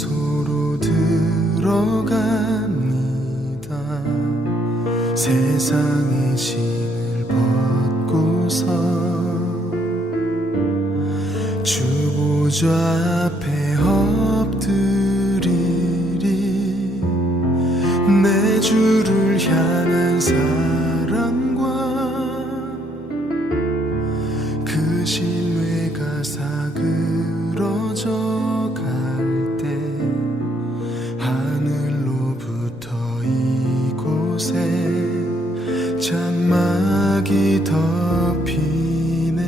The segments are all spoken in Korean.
장소로 들어갑니다. 세상의 신을 벗고서 주 보좌 앞에 엎드리리. 내 주를 향한 사랑과 그 신뢰가 사그러져 갈 때 하늘로부터 이곳에 장막이 덮이네.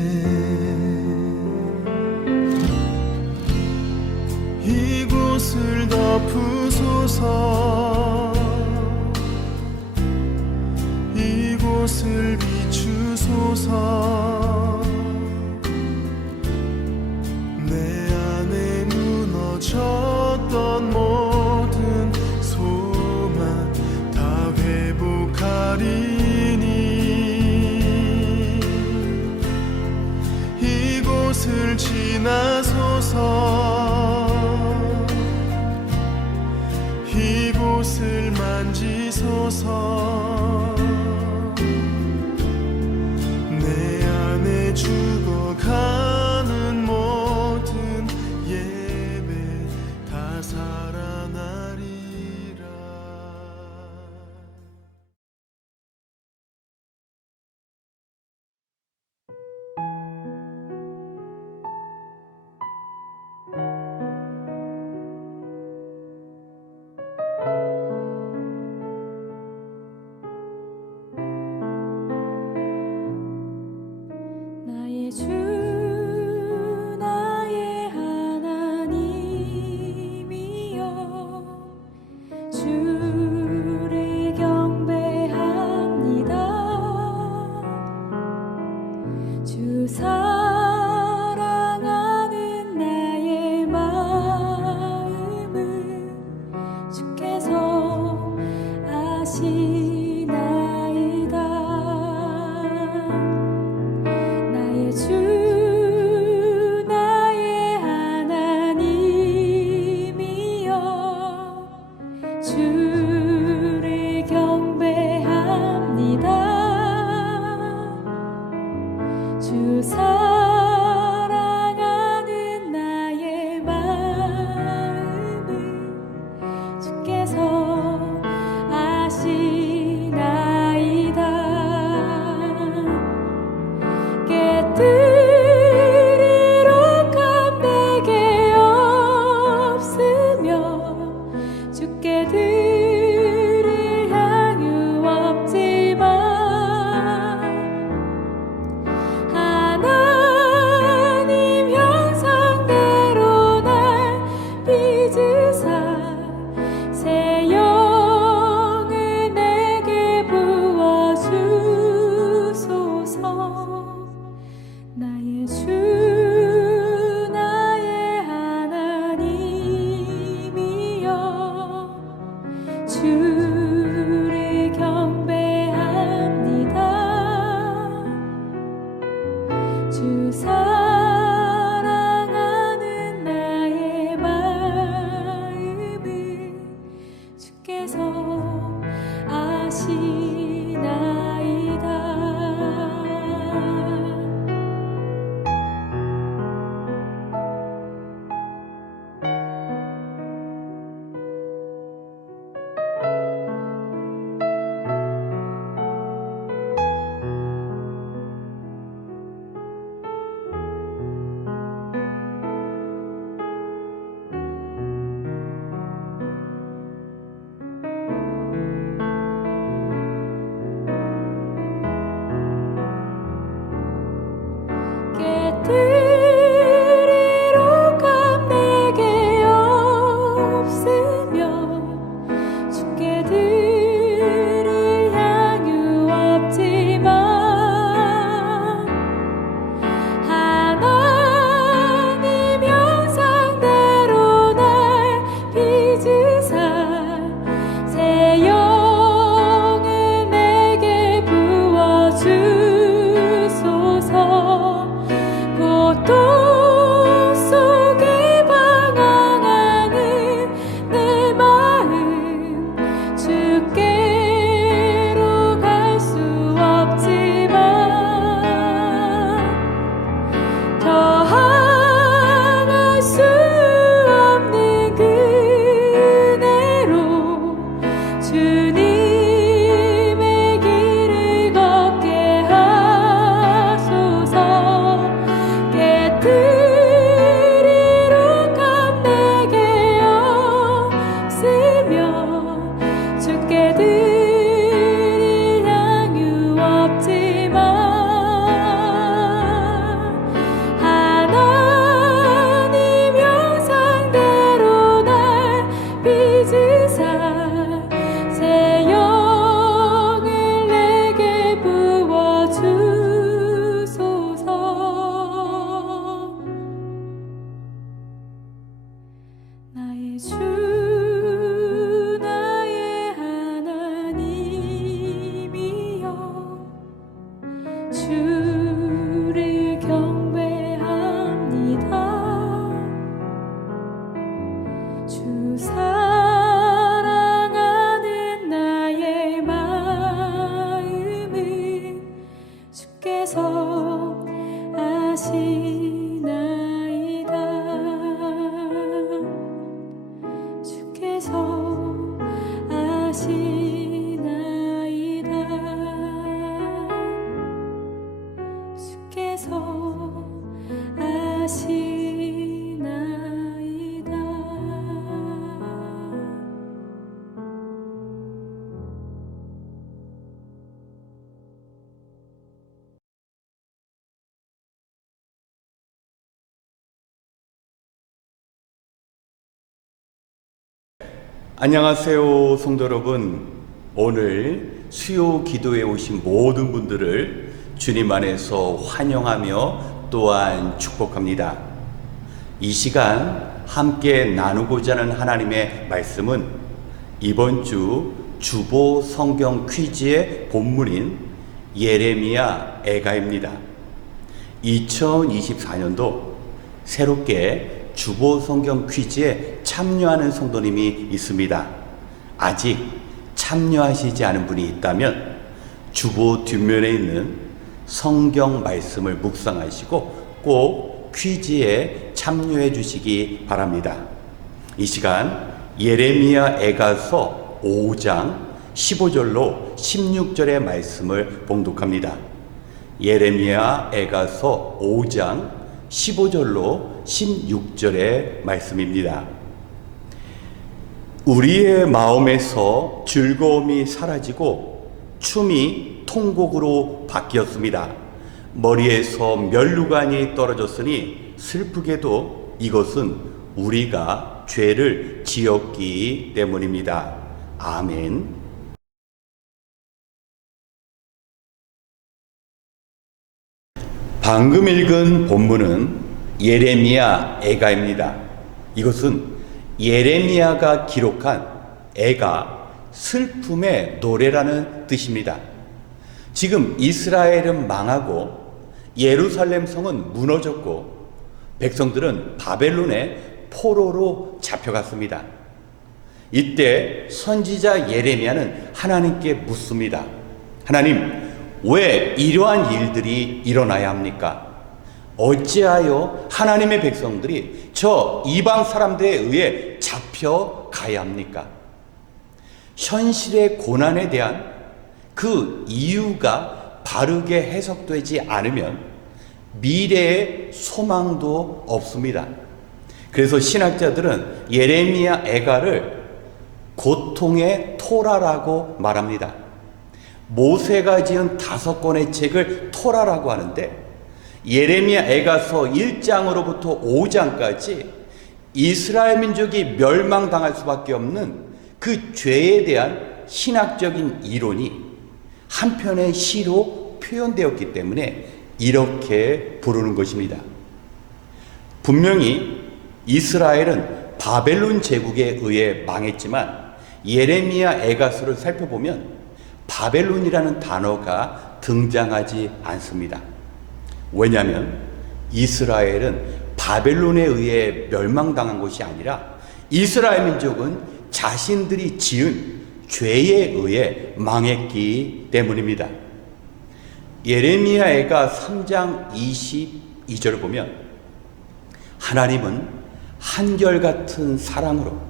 이곳을 덮으소서. 이곳을 비추소서. 내 안에 무너졌던 모든 소망 다 회복하리니. 이곳을 지나소서. 이곳을 만지소서. 내 안에 죽어가는 모든 예배 다 살아나리라. 나의 주 나의 하나님이여 주를 경배합니다. 주 사랑하는 나의 마음을 주께서 아시나이다. 나의 주 나의 하나님이여 주를 경배합니다. 주 사랑하는 나의 마음을 주께서 아시나이다. 깨뜨리러 감 내게 없으며 주께 들을 향유 없지만 하나님 형상대로 날 빚으사 새 영을 내게 부어주소서. 나의 주 나의 하나님이여 주를 경배합니다. 주 사랑하는 나의 마음을 주께서 아시나이다. 깨뜨리러 감 내게 없으며 주께 들을 향유 없지만 하나님 형상대로 날 빚으사 새 영을 내게 부어주소서. 곧 안녕하세요, 성도 여러분. 오늘 수요 기도에 오신 모든 분들을 주님 안에서 환영하며 또한 축복합니다. 이 시간 함께 나누고자 하는 하나님의 말씀은 이번 주 주보 성경 퀴즈의 본문인 예레미야 애가입니다. 2024년도 새롭게 주보 성경 퀴즈에 참여하는 성도님이 있습니다. 아직 참여하시지 않은 분이 있다면 주보 뒷면에 있는 성경 말씀을 묵상하시고 꼭 퀴즈에 참여해 주시기 바랍니다. 이 시간 예레미야 애가서 5장 15절로 16절의 말씀을 봉독합니다. 예레미야 애가서 5장 15절로 16절의 말씀입니다. 우리의 마음에서 즐거움이 사라지고 춤이 통곡으로 바뀌었습니다. 머리에서 면류관이 떨어졌으니 슬프게도 이것은 우리가 죄를 지었기 때문입니다. 아멘. 방금 읽은 본문은 예레미야 애가입니다. 이것은 예레미야가 기록한 애가 슬픔의 노래라는 뜻입니다. 지금 이스라엘은 망하고 예루살렘 성은 무너졌고 백성들은 바벨론의 포로로 잡혀갔습니다. 이때 선지자 예레미야는 하나님께 묻습니다. 하나님, 왜 이러한 일들이 일어나야 합니까? 어찌하여 하나님의 백성들이 저 이방 사람들에 의해 잡혀가야 합니까? 현실의 고난에 대한 그 이유가 바르게 해석되지 않으면 미래의 소망도 없습니다. 그래서 신학자들은 예레미야 애가를 고통의 토라라고 말합니다. 모세가 지은 5권의 책을 토라라고 하는데 예레미야 애가서 1장으로부터 5장까지 이스라엘 민족이 멸망당할 수밖에 없는 그 죄에 대한 신학적인 이론이 한 편의 시로 표현되었기 때문에 이렇게 부르는 것입니다. 분명히 이스라엘은 바벨론 제국에 의해 망했지만 예레미야 애가서를 살펴보면 바벨론이라는 단어가 등장하지 않습니다. 왜냐하면 이스라엘은 바벨론에 의해 멸망당한 것이 아니라 이스라엘 민족은 자신들이 지은 죄에 의해 망했기 때문입니다. 예레미야 애가 3장 22절을 보면 하나님은 한결같은 사랑으로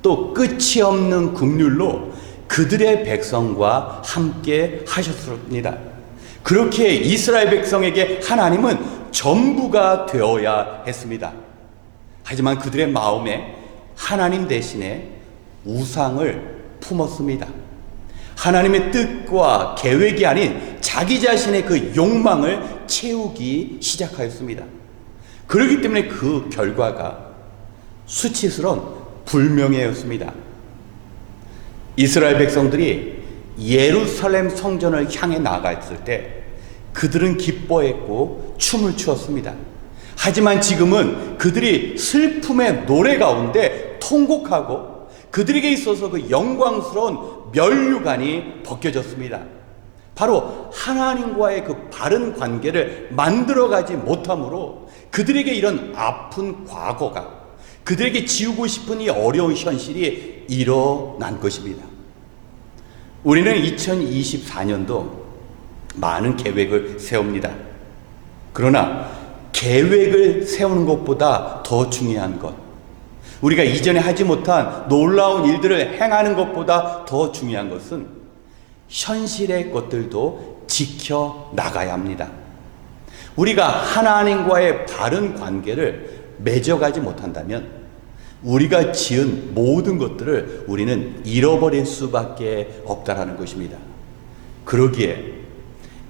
또 끝이 없는 긍휼로 그들의 백성과 함께 하셨습니다. 그렇게 이스라엘 백성에게 하나님은 전부가 되어야 했습니다. 하지만 그들의 마음에 하나님 대신에 우상을 품었습니다. 하나님의 뜻과 계획이 아닌 자기 자신의 그 욕망을 채우기 시작하였습니다. 그렇기 때문에 그 결과가 수치스러운 불명예였습니다. 이스라엘 백성들이 예루살렘 성전을 향해 나아갔을 때 그들은 기뻐했고 춤을 추었습니다. 하지만 지금은 그들이 슬픔의 노래 가운데 통곡하고 그들에게 있어서 그 영광스러운 면류관이 벗겨졌습니다. 바로 하나님과의 그 바른 관계를 만들어가지 못함으로 그들에게 이런 아픈 과거가, 그들에게 지우고 싶은 이 어려운 현실이 일어난 것입니다. 우리는 2024년도 많은 계획을 세웁니다. 그러나 계획을 세우는 것보다 더 중요한 것, 우리가 이전에 하지 못한 놀라운 일들을 행하는 것보다 더 중요한 것은 현실의 것들도 지켜나가야 합니다. 우리가 하나님과의 바른 관계를 맺어가지 못한다면 우리가 지은 모든 것들을 우리는 잃어버릴 수밖에 없다라는 것입니다. 그러기에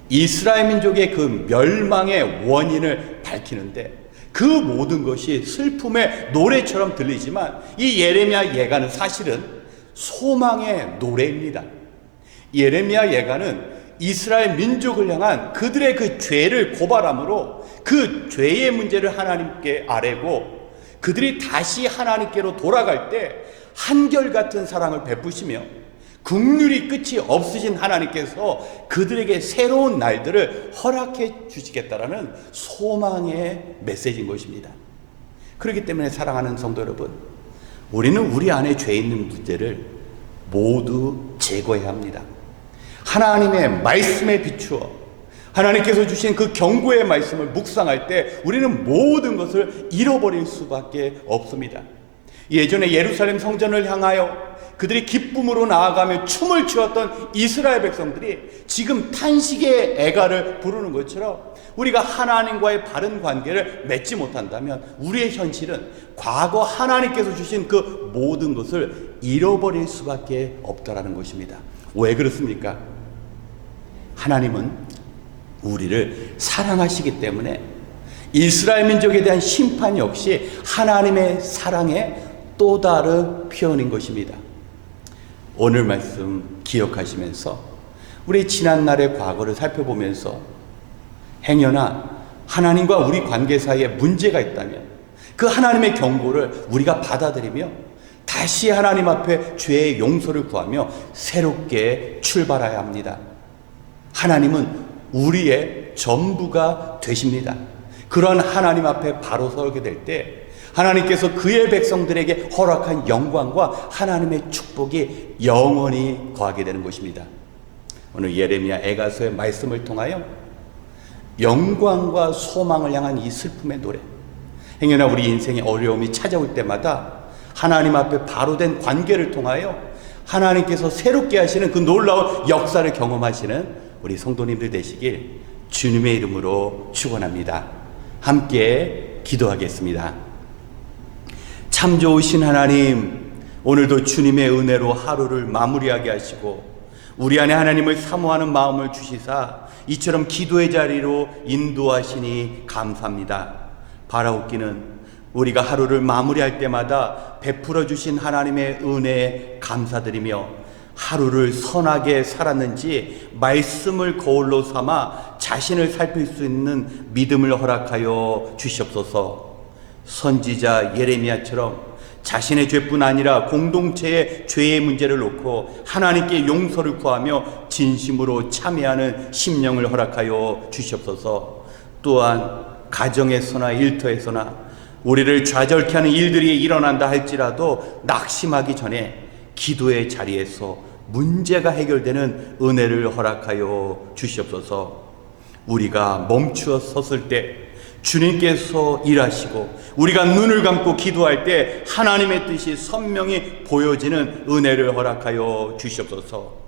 이스라엘 민족의 그 멸망의 원인을 밝히는데 그 모든 것이 슬픔의 노래처럼 들리지만 이 예레미야 예가는 사실은 소망의 노래입니다. 예레미야 예가는 이스라엘 민족을 향한 그들의 그 죄를 고발함으로 그 죄의 문제를 하나님께 아뢰고 그들이 다시 하나님께로 돌아갈 때 한결같은 사랑을 베푸시며 긍휼이 끝이 없으신 하나님께서 그들에게 새로운 날들을 허락해 주시겠다라는 소망의 메시지인 것입니다. 그렇기 때문에 사랑하는 성도 여러분, 우리는 우리 안에 죄 있는 문제를 모두 제거해야 합니다. 하나님의 말씀에 비추어 하나님께서 주신 그 경고의 말씀을 묵상할 때 우리는 모든 것을 잃어버릴 수밖에 없습니다. 예전에 예루살렘 성전을 향하여 그들이 기쁨으로 나아가며 춤을 추었던 이스라엘 백성들이 지금 탄식의 애가를 부르는 것처럼 우리가 하나님과의 바른 관계를 맺지 못한다면 우리의 현실은 과거 하나님께서 주신 그 모든 것을 잃어버릴 수밖에 없다라는 것입니다. 왜 그렇습니까? 하나님은 우리를 사랑하시기 때문에 이스라엘 민족에 대한 심판 역시 하나님의 사랑의 또 다른 표현인 것입니다. 오늘 말씀 기억하시면서 우리 지난날의 과거를 살펴보면서 행여나 하나님과 우리 관계 사이에 문제가 있다면 그 하나님의 경고를 우리가 받아들이며 다시 하나님 앞에 죄의 용서를 구하며 새롭게 출발해야 합니다. 하나님은 우리의 전부가 되십니다. 그런 하나님 앞에 바로 서게 될 때 하나님께서 그의 백성들에게 허락한 영광과 하나님의 축복이 영원히 거하게 되는 것입니다. 오늘 예레미야 애가서의 말씀을 통하여 영광과 소망을 향한 이 슬픔의 노래, 행여나 우리 인생의 어려움이 찾아올 때마다 하나님 앞에 바로 된 관계를 통하여 하나님께서 새롭게 하시는 그 놀라운 역사를 경험하시는 우리 성도님들 되시길 주님의 이름으로 축원합니다. 함께 기도하겠습니다. 참 좋으신 하나님, 오늘도 주님의 은혜로 하루를 마무리하게 하시고 우리 안에 하나님을 사모하는 마음을 주시사 이처럼 기도의 자리로 인도하시니 감사합니다. 바라옵기는 우리가 하루를 마무리할 때마다 베풀어 주신 하나님의 은혜에 감사드리며 하루를 선하게 살았는지 말씀을 거울로 삼아 자신을 살필 수 있는 믿음을 허락하여 주시옵소서. 선지자 예레미야처럼 자신의 죄뿐 아니라 공동체의 죄의 문제를 놓고 하나님께 용서를 구하며 진심으로 참여하는 심령을 허락하여 주시옵소서. 또한 가정에서나 일터에서나 우리를 좌절케 하는 일들이 일어난다 할지라도 낙심하기 전에 기도의 자리에서 문제가 해결되는 은혜를 허락하여 주시옵소서. 우리가 멈추어 섰을 때 주님께서 일하시고 우리가 눈을 감고 기도할 때 하나님의 뜻이 선명히 보여지는 은혜를 허락하여 주시옵소서.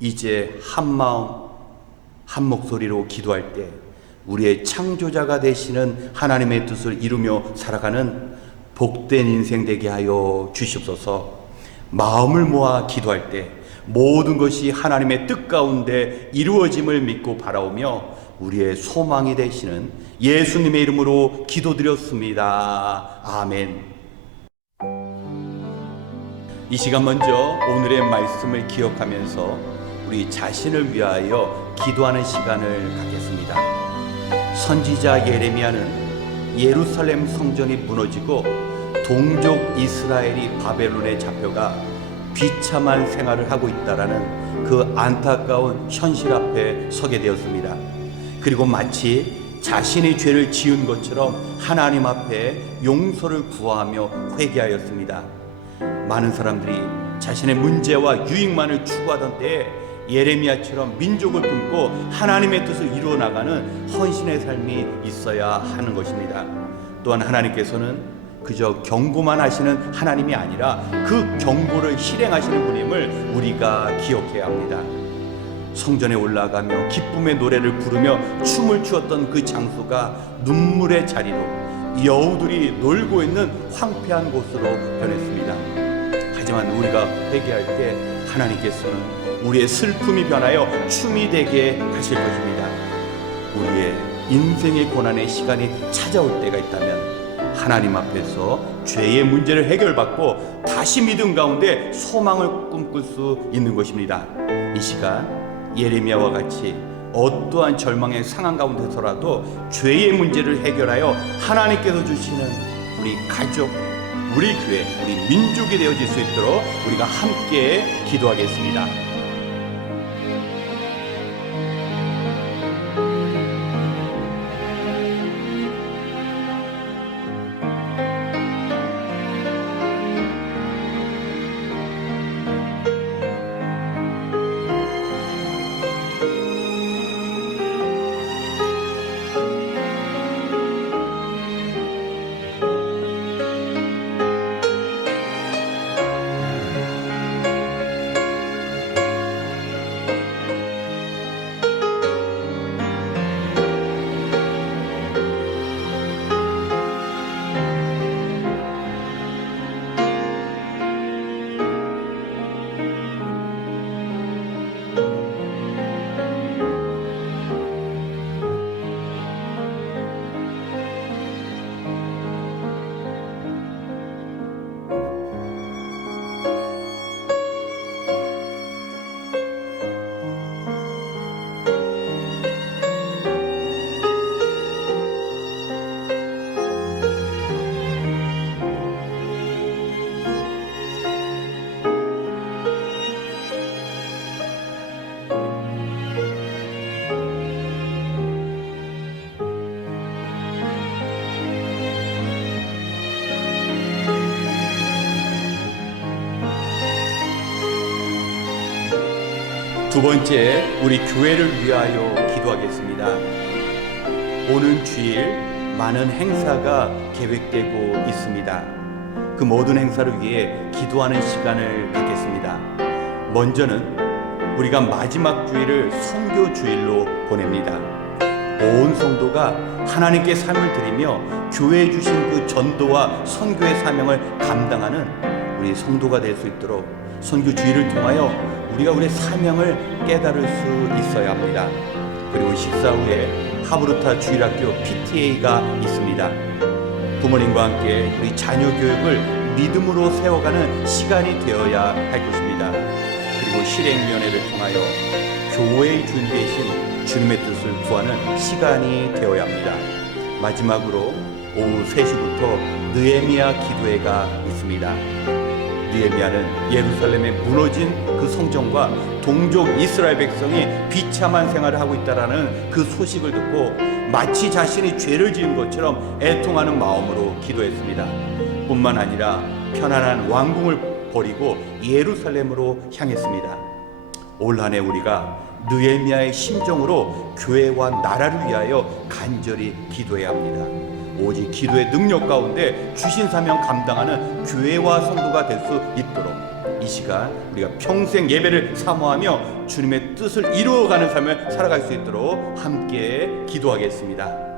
이제 한 마음 한 목소리로 기도할 때 우리의 창조자가 되시는 하나님의 뜻을 이루며 살아가는 복된 인생 되게 하여 주시옵소서. 마음을 모아 기도할 때 모든 것이 하나님의 뜻 가운데 이루어짐을 믿고 바라오며 우리의 소망이 되시는 예수님의 이름으로 기도드렸습니다. 아멘. 이 시간 먼저 오늘의 말씀을 기억하면서 우리 자신을 위하여 기도하는 시간을 갖겠습니다. 선지자 예레미야는 예루살렘 성전이 무너지고 동족 이스라엘이 바벨론에 잡혀가 비참한 생활을 하고 있다라는 그 안타까운 현실 앞에 서게 되었습니다. 그리고 마치 자신의 죄를 지은 것처럼 하나님 앞에 용서를 구하며 회개하였습니다. 많은 사람들이 자신의 문제와 유익만을 추구하던 때에 예레미야처럼 민족을 품고 하나님의 뜻을 이루어 나가는 헌신의 삶이 있어야 하는 것입니다. 또한 하나님께서는 그저 경고만 하시는 하나님이 아니라 그 경고를 실행하시는 분임을 우리가 기억해야 합니다. 성전에 올라가며 기쁨의 노래를 부르며 춤을 추었던 그 장소가 눈물의 자리로 여우들이 놀고 있는 황폐한 곳으로 변했습니다. 하지만 우리가 회개할 때 하나님께서는 우리의 슬픔이 변하여 춤이 되게 하실 것입니다. 우리의 인생의 고난의 시간이 찾아올 때가 있다면 하나님 앞에서 죄의 문제를 해결받고 다시 믿음 가운데 소망을 꿈꿀 수 있는 것입니다. 이 시간 예레미야와 같이 어떠한 절망의 상황 가운데서라도 죄의 문제를 해결하여 하나님께서 주시는 우리 가족, 우리 교회, 우리 민족이 되어질 수 있도록 우리가 함께 기도하겠습니다. 두 번째, 우리 교회를 위하여 기도하겠습니다. 오는 주일 많은 행사가 계획되고 있습니다. 그 모든 행사를 위해 기도하는 시간을 갖겠습니다. 먼저는 우리가 마지막 주일을 선교 주일로 보냅니다. 온 성도가 하나님께 삶을 드리며 교회에 주신 그 전도와 선교의 사명을 감당하는 우리 성도가 될 수 있도록 선교 주일을 통하여 우리가 우리의 사명을 깨달을 수 있어야 합니다. 그리고 식사 후에 하브루타 주일학교 PTA가 있습니다. 부모님과 함께 우리 자녀 교육을 믿음으로 세워가는 시간이 되어야 할 것입니다. 그리고 실행위원회를 통하여 교회의 주인 되신 주님의 뜻을 구하는 시간이 되어야 합니다. 마지막으로 오후 3시부터 느헤미야 기도회가 있습니다. 느헤미야는 예루살렘에 무너진 그 성전과 동족 이스라엘 백성이 비참한 생활을 하고 있다라는 그 소식을 듣고 마치 자신이 죄를 지은 것처럼 애통하는 마음으로 기도했습니다. 뿐만 아니라 편안한 왕궁을 버리고 예루살렘으로 향했습니다. 올 한 해 우리가 느헤미야의 심정으로 교회와 나라를 위하여 간절히 기도해야 합니다. 오직 기도의 능력 가운데 주신 사명 감당하는 교회와 성도가 될 수 있도록 이 시간 우리가 평생 예배를 사모하며 주님의 뜻을 이루어가는 삶을 살아갈 수 있도록 함께 기도하겠습니다.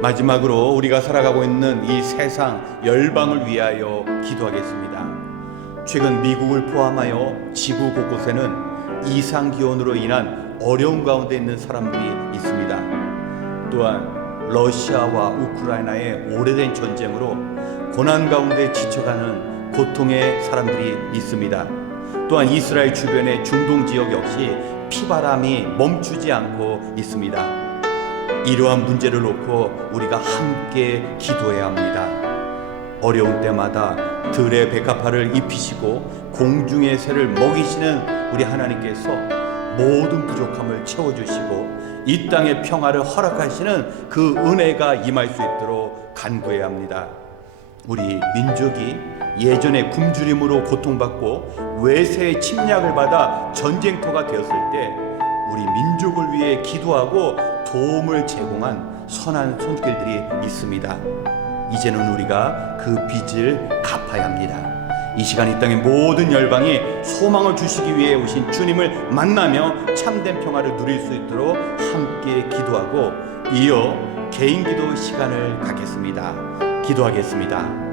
마지막으로 우리가 살아가고 있는 이 세상 열방을 위하여 기도하겠습니다. 최근 미국을 포함하여 지구 곳곳에는 이상기온으로 인한 어려움 가운데 있는 사람들이 있습니다. 또한 러시아와 우크라이나의 오래된 전쟁으로 고난 가운데 지쳐가는 고통의 사람들이 있습니다. 또한 이스라엘 주변의 중동 지역 역시 피바람이 멈추지 않고 있습니다. 이러한 문제를 놓고 우리가 함께 기도해야 합니다. 어려운 때마다 들의 백합화를 입히시고 공중의 새를 먹이시는 우리 하나님께서 모든 부족함을 채워주시고 이 땅의 평화를 허락하시는 그 은혜가 임할 수 있도록 간구해야 합니다. 우리 민족이 예전에 굶주림으로 고통받고 외세의 침략을 받아 전쟁터가 되었을 때 우리 민족을 위해 기도하고 도움을 제공한 선한 손길들이 있습니다. 이제는 우리가 그 빚을 갚아야 합니다. 이 시간 이 땅의 모든 열방이 소망을 주시기 위해 오신 주님을 만나며 참된 평화를 누릴 수 있도록 함께 기도하고 이어 개인 기도 시간을 갖겠습니다. 기도하겠습니다.